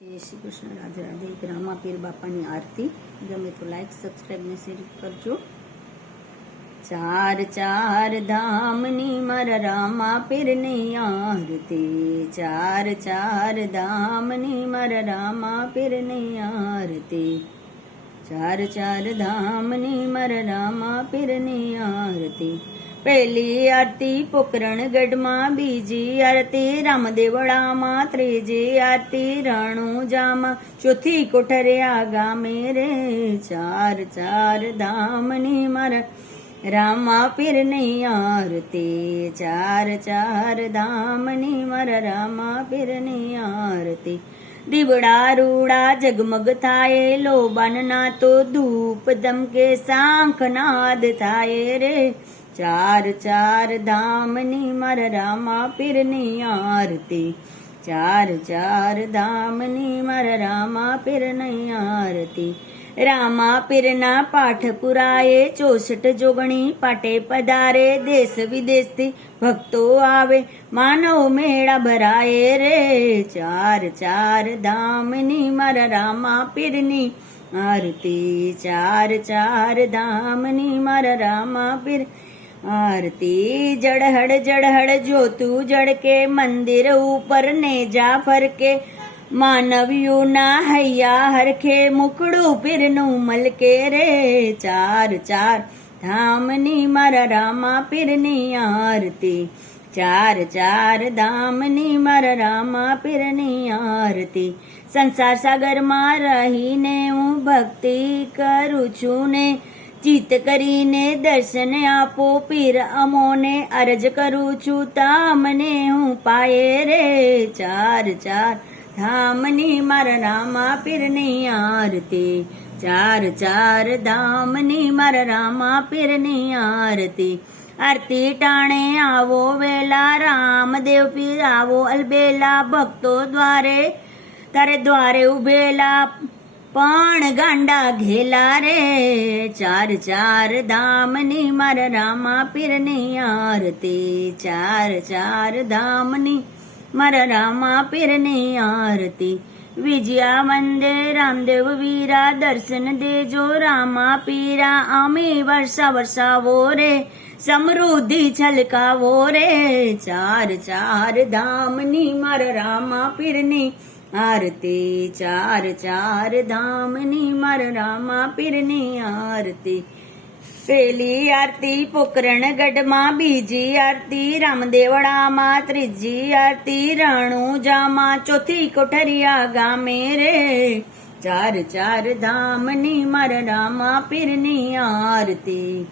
જય શ્રી કૃષ્ણ. રાધે રાધે. રામા પીર બાપાની આરતી. ગમે તો લાઈક સબસ્ક્રાઈબ ને શેર કરજો. ચાર ચાર ધામની મારા રામા પીરની આરતી. ચાર ચાર ધામની મારા રામા પીરની આરતી. ચાર ચાર ધામની મારા રામા પીરની આરતી. પહેલી આરતી પોકરણગઢમાં બીજી આરતી રામદેવડામાં ત્રીજી આરતી રણુજામાં. ચોથી કોઠરિયા ગામે રે, ચાર ચાર ધામની મારા. રામા પીરની આરતી, ચાર ચાર ધામની મારા. રામા પીરની આરતી, દીવડા રૂડા જગમગ થાય, લોબાનના તો ધૂપ દમકે સાંખનાદ થાય રે. ચાર ચાર ધામની મારા રામા પીરની આરતી. ચાર ચાર ધામની મારા રામા પીરની આરતી. રામા પીરના પાઠ પુરાએ ચોસઠ જોગણી પાટે પધારે, દેશ વિદેશથી ભક્તો આવે, માનવ મેળા ભરાય રે. ચાર ચાર ધામની મારા રામા પીરની આરતી. ચાર ચાર ધામની મારા રામા પીર આરતી જડહડ જડહડ જોતું જડકે, મંદિર ઉપર ને જા ફરકે. માનવીઓના હૈયા હરખે, મુકડું પીરનું મલકે રે. ચાર ચાર, ધામની મારા રામા પીરની આરતી. ચાર ચાર, ધામની મારા રામા પીરની આરતી. સંસાર સાગરમાં રહીને હું ભક્તિ કરું છું ને. ચિત્ત કરીને દર્શન આપો, પીર અમોને અરજ કરું છું, તામને હું પાયે રે, ચાર ચાર, ધામની મારા રામા પીરની આરતી, ચાર ચાર, ધામની મારા રામા પીરની આરતી. આરતી ટાણે આવો વેલા, રામદેવ પીર આવો અલબેલા, ભક્તો દ્વારે, તારે દ્વારે ઉભેલા પણ ગાંડા ઘેલા રે, ચાર ચાર ધામની મારા રામા પીરની આરતી, ચાર ચાર ધામની મારા રામા પીરની આરતી. વિજયા વંદે રામદેવ વીરા, દર્શન દેજો રામા પીરા, અમે વર્ષા વર્ષાવો રે, સમૃદ્ધિ છલકાવો રે. ચાર ચાર ધામની મારા રામા પીરની આરતી, ચાર ચાર ધામની મારા રામા પીરની આરતી. પેલી આરતી પોકરણગઢમાં બીજી આરતી રામદેવડામાં ત્રીજી આરતી રણુજામાં, ચોથી કોઠરિયા ગામે રે. ચાર ચાર ધામની મારા રામા પીરની આરતી.